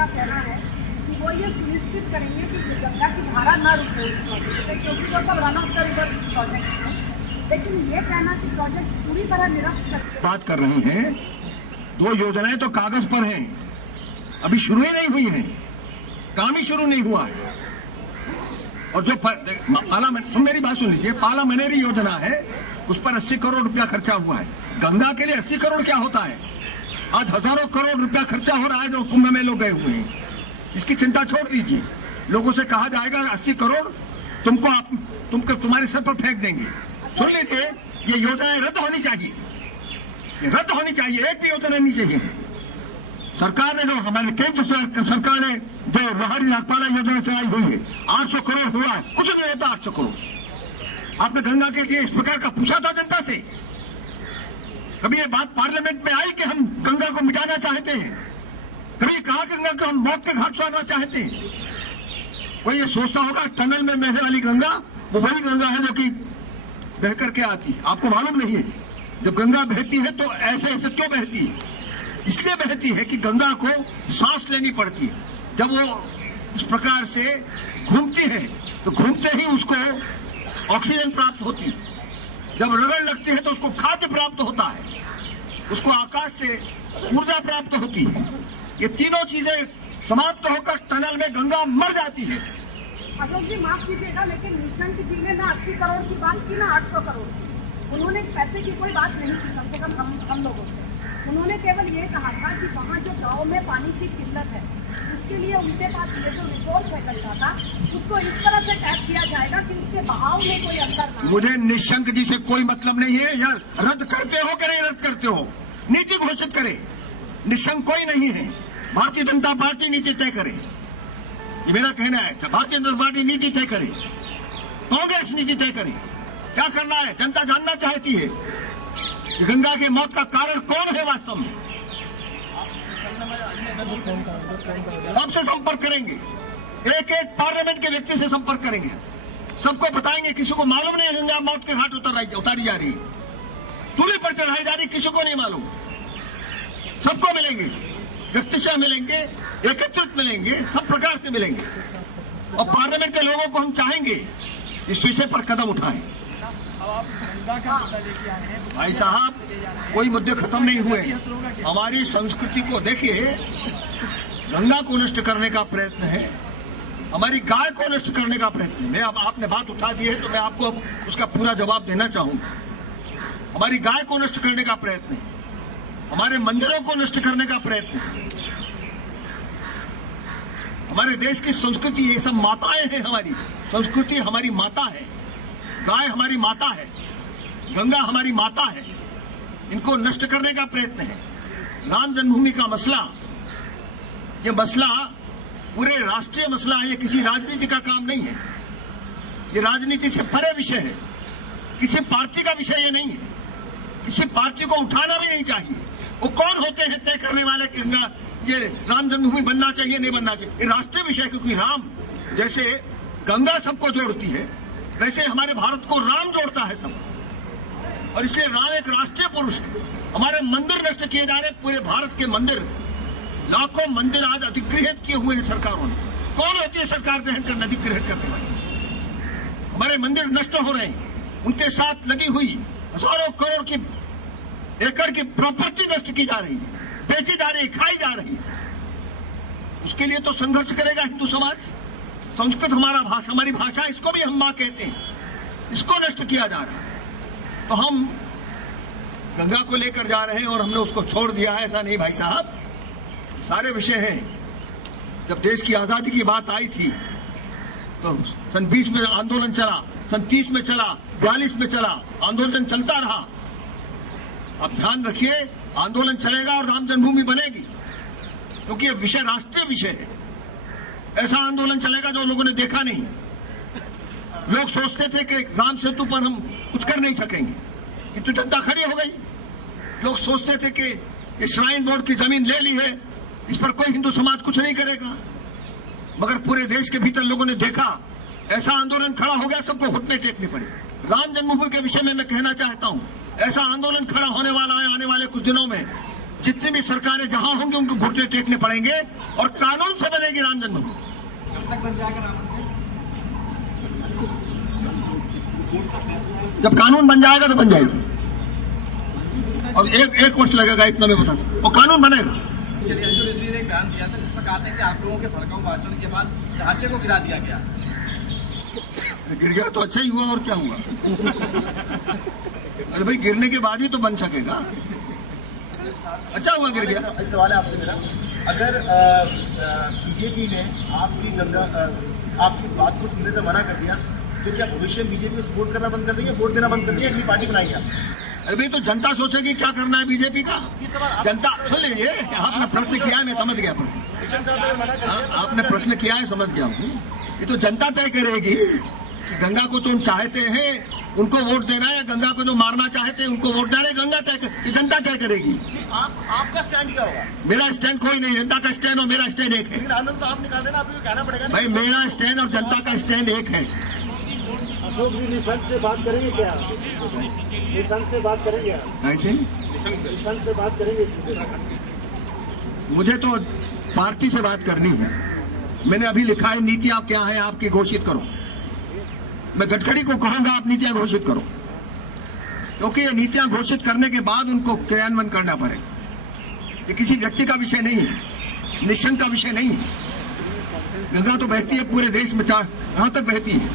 का कहना है कि वो ये सुनिश्चित करेंगे कि गंगा की धारा न रुके इस प्रोजेक्ट से, क्योंकि वो सब run of the river project है। लेकिन ये कहना कि प्रोजेक्ट पूरी तरह निरस्त करके बात कर रहे हैं, 2 योजनाएं तो कागज पर हैं, अभी शुरू ही नहीं हुई हैं, काम ही शुरू नहीं हुआ है। और जो तुम मेरी बात सुन लीजिए, पाला मनेरी योजना है, उस पर 80 करोड़ रुपया खर्चा हुआ है। गंगा के लिए 80 करोड़ क्या होता है? आज हजारों करोड़ रुपया खर्चा हो रहा है जो कुंभ में लोग गए हुए हैं। इसकी चिंता छोड़ दीजिए, लोगों से कहा जाएगा 80 करोड़ तुम्हारे सर पर फेंक देंगे। सुन लीजिए, ये योजनाएं रद्द होनी चाहिए, ये रद्द होनी चाहिए, एक भी योजना नहीं चाहिए। सरकार ने जो हमारे केंद्र सरकार ने जो लहरी नागपाला योजना चलाई हुई है, 800 करोड़ हुआ है, कुछ नहीं होता 800 करोड़। आपने गंगा के लिए इस प्रकार का पूछा था जनता से? कभी ये बात पार्लियामेंट में आई कि हम गंगा को मिटाना चाहते हैं? कभी कहा गंगा को हम मौत के घाट उतारना चाहते हैं? कोई ये सोचता होगा टनल में बहने वाली गंगा वो वही गंगा है जो कि बह करके आती है? आपको मालूम नहीं है, जब गंगा बहती है तो ऐसे ऐसे क्यों बहती है? इसलिए बहती है कि गंगा को सांस लेनी पड़ती है। जब वो इस प्रकार से घूमती है तो घूमते ही उसको ऑक्सीजन प्राप्त होती है, जब रगड़ लगती है तो उसको खाद्य प्राप्त होता है, उसको आकाश से ऊर्जा प्राप्त होती है। ये तीनों चीजें समाप्त होकर टनल में गंगा मर जाती है। अशोक जी माफ कीजिएगा, लेकिन निशंक जी ने ना 80 करोड़ की बात की ना 800 करोड़ की। उन्होंने पैसे की कोई बात नहीं की, कम से कम हम लोगों से। उन्होंने केवल ये कहा था कि वहाँ जो गाँव में पानी की किल्लत है, उसके लिए उनके पास ये जो रिसोर्स है गंगा का, उसको इस तरह से टैप किया जाएगा कि उसके बहाव में कोई अंतर ना। मुझे निशंक जी से कोई मतलब नहीं है यार, रद्द करते हो कि नहीं रद्द करते हो, नीति घोषित करे। निशंक कोई नहीं है, भारतीय जनता पार्टी नीति तय करे, ये मेरा कहना है। भारतीय जनता पार्टी नीति तय करे, कांग्रेस नीति तय करे, क्या करना है जनता जानना चाहती है। गंगा के मौत का कारण कौन है वास्तव में? सबसे संपर्क करेंगे, एक एक पार्लियामेंट के व्यक्ति से संपर्क करेंगे, सबको बताएंगे। किसी को मालूम नहीं गंगा मौत के घाट उतारी जा रही है, सूली पर चढ़ाई जा रही, किसी को नहीं मालूम। सबको मिलेंगे, व्यक्तिशः मिलेंगे, एकत्रित मिलेंगे, सब प्रकार से मिलेंगे। और पार्लियामेंट के लोगों को हम चाहेंगे इस विषय पर कदम उठाएं। भाई साहब, कोई मुद्दे खत्म नहीं हुए। हमारी संस्कृति को देखिए, गंगा को नष्ट करने का प्रयत्न है, हमारी गाय को नष्ट करने का प्रयत्न है। मैं अब आपने बात उठा दी है तो मैं आपको अब उसका पूरा जवाब देना चाहूंगा। हमारी गाय को नष्ट करने का प्रयत्न है, हमारे मंदिरों को नष्ट करने का प्रयत्न है। हमारे देश की संस्कृति, ये सब माताएं हैं, हमारी संस्कृति हमारी माता है, गाय हमारी माता है, गंगा हमारी माता है। इनको नष्ट करने का प्रयत्न है। राम जन्मभूमि का मसला, ये मसला पूरे राष्ट्रीय मसला है, ये किसी राजनीति का काम नहीं है, ये राजनीति से परे विषय है, किसी पार्टी का विषय ये नहीं है, किसी पार्टी को उठाना भी नहीं चाहिए। वो कौन होते हैं तय करने वाले कि गंगा ये राम जन्मभूमि बनना चाहिए नहीं बनना चाहिए? ये राष्ट्रीय विषय है, क्योंकि राम जैसे गंगा सबको जोड़ती है, वैसे हमारे भारत को राम जोड़ता है सब, और इसलिए राम एक राष्ट्रीय पुरुष है। हमारे मंदिर नष्ट किए जा रहे, पूरे भारत के मंदिर, लाखों मंदिर आज अधिग्रहित किए हुए हैं सरकारों ने। कौन होती है सरकार ग्रहण करने, अधिग्रहण करने वाली? हमारे मंदिर नष्ट हो रहे हैं, उनके साथ लगी हुई हजारों करोड़ की एकड़ की प्रॉपर्टी नष्ट की जा रही है, बेची जा रही है, खाई जा रही है। उसके लिए तो संघर्ष करेगा हिंदू समाज। संस्कृत हमारी भाषा, इसको भी हम मां कहते हैं, इसको नष्ट किया जा रहा है। तो हम गंगा को लेकर जा रहे हैं और हमने उसको छोड़ दिया है, ऐसा नहीं भाई साहब। सारे विषय हैं। जब देश की आजादी की बात आई थी तो सन 20 में आंदोलन चला, सन 30 में चला, 42 में चला, आंदोलन चलता रहा। अब ध्यान रखिए, आंदोलन चलेगा और राम जन्मभूमि बनेगी, क्योंकि यह विषय राष्ट्रीय विषय है। ऐसा आंदोलन चलेगा जो लोगों ने देखा नहीं। लोग सोचते थे कि राम सेतु पर हम कुछ कर नहीं सकेंगे, किंतु जनता खड़ी हो गई। लोग सोचते थे कि श्राइन बोर्ड की जमीन ले ली है, इस पर कोई हिंदू समाज कुछ नहीं करेगा, मगर पूरे देश के भीतर लोगों ने देखा, ऐसा आंदोलन खड़ा हो गया, सबको घुटने टेकने पड़े। राम जन्मभूमि के विषय में मैं कहना चाहता हूं, ऐसा आंदोलन खड़ा होने वाला है आने वाले कुछ दिनों में जितनी भी सरकारें जहां होंगी उनको घुटने टेकने पड़ेंगे और कानून से बनेगी राम जन्मभूमि। कब तक बन जाएगा राम मंदिर? जब कानून बन जाएगा तो बन जाएगी, और एक वर्ष लगेगा, इतना मैं बता सकता हूं। और कानून बनेगा। चलिए, अंशु रिजवी ने एक बयान दिया था जिसमें कहा था कि आप लोगों के भड़काऊ भाषण के बाद ढांचे को गिरा दिया गया। गिर गया तो अच्छा ही हुआ, और क्या हुआ। अरे भाई, गिरने के बाद ही तो बन सकेगा। अच्छा हुआ गिर गया। इस सवाल है आपसे मेरा, अगर बीजेपी ने आपकी बात को सुनने से मना कर दिया तो क्या भविष्य में बीजेपी को सपोर्ट करना बंद कर देंगे, वोट देना बंद कर देंगे, अपनी पार्टी बनाएंगे आप? अरे भाई, तो जनता सोचेगी क्या करना है बीजेपी का। जनता सुन लीजिए, आपने प्रश्न किया है, मैं समझ गया प्रश्न। किशन साहब अगर मना कर दिया तो आपने प्रश्न किया है, समझ गया हूँ। ये तो जनता तय करेगी कि गंगा को तुम चाहते हैं उनको वोट देना है, या गंगा को जो मारना चाहते हैं उनको वोट देना है। गंगा ये जनता तय करेगी। आपका स्टैंड क्या होगा? मेरा स्टैंड कोई नहीं, जनता का स्टैंड और मेरा स्टैंड एक है। लेकिन आनंद तो आप निकाल रहे ना, आपको कहना पड़ेगा ना। भाई, मेरा स्टैंड और जनता का स्टैंड एक है। अशोक जी निशंक से बात करेंगे क्या? निशंक से बात करेंगे आप? ऐसे निशंक से बात करेंगे? मुझे तो पार्टी से बात करनी है। मैंने अभी लिखा है, नीतियां क्या है आपकी घोषित करो। मैं गडकरी को कहूंगा आप नीतियां घोषित करो, क्योंकि ये नीतियां घोषित करने के बाद उनको क्रियान्वयन करना पड़ेगा। ये किसी व्यक्ति का विषय नहीं है, निशंक का विषय नहीं है। गंगा तो बहती है पूरे देश में, कहां तक बहती है,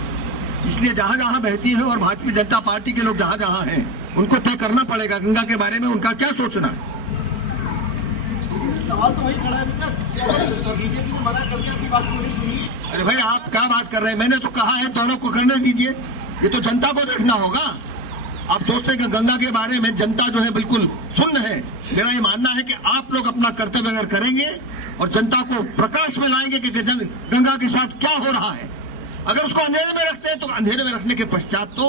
इसलिए जहां जहां बहती है और भारतीय जनता पार्टी के लोग जहां जहां हैं उनको तय करना पड़ेगा गंगा के बारे में उनका क्या सोचना है। सवाल तो वही खड़ा है बेटा, बीजेपी ने मना कर दिया, आपकी बात को नहीं सुनी। अरे भाई, आप क्या बात कर रहे हैं? मैंने तो कहा है दोनों को करने दीजिए, ये तो जनता को देखना होगा। आप सोचते हैं कि गंगा के बारे में जनता जो है बिल्कुल सुन्न है। मेरा ये मानना है कि आप लोग अपना कर्तव्य अगर करेंगे और जनता को प्रकाश में लाएंगे कि गंगा के साथ क्या हो रहा है। अगर उसको अंधेरे में रखते हैं तो अंधेरे में रखने के पश्चात तो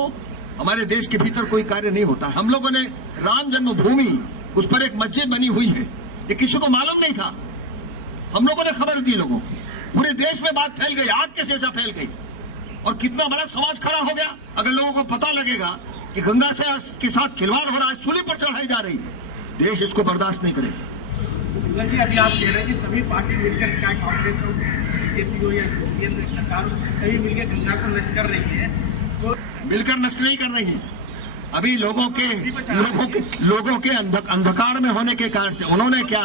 हमारे देश के भीतर कोई कार्य नहीं होता। हम लोगों ने राम जन्मभूमि, उस पर एक मस्जिद बनी हुई है, ये किसी को मालूम नहीं था। हम लोगों ने खबर दी लोगों को, पूरे देश में बात फैल गई, आग के जैसा फैल गई, और कितना बड़ा समाज खड़ा हो गया। अगर लोगों को पता लगेगा कि गंगा से के साथ खिलवाड़ हो रहा है, सूली पर चढ़ाई जा रही है, देश इसको बर्दाश्त नहीं करेगा। जी, अभी आप कह रहे हैं कि सभी पार्टी मिलकर, चाहे कांग्रेस हो, बीजेपी हो या यूपीए सरकार हो, सभी मिलकर गंगा को नष्ट कर रही है। तो मिलकर नष्ट नहीं कर रही है। अभी लोगों के अंधकार में होने के कारण से उन्होंने क्या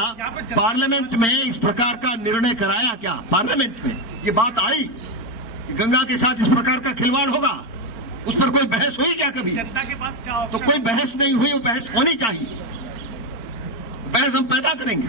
पार्लियामेंट में इस प्रकार का निर्णय कराया? क्या पार्लियामेंट में ये बात आई कि गंगा के साथ इस प्रकार का खिलवाड़ होगा? उस पर कोई बहस हुई क्या कभी? जनता के पास क्या तो कोई बहस नहीं हुई, वो बहस होनी चाहिए। बहस हम पैदा करेंगे।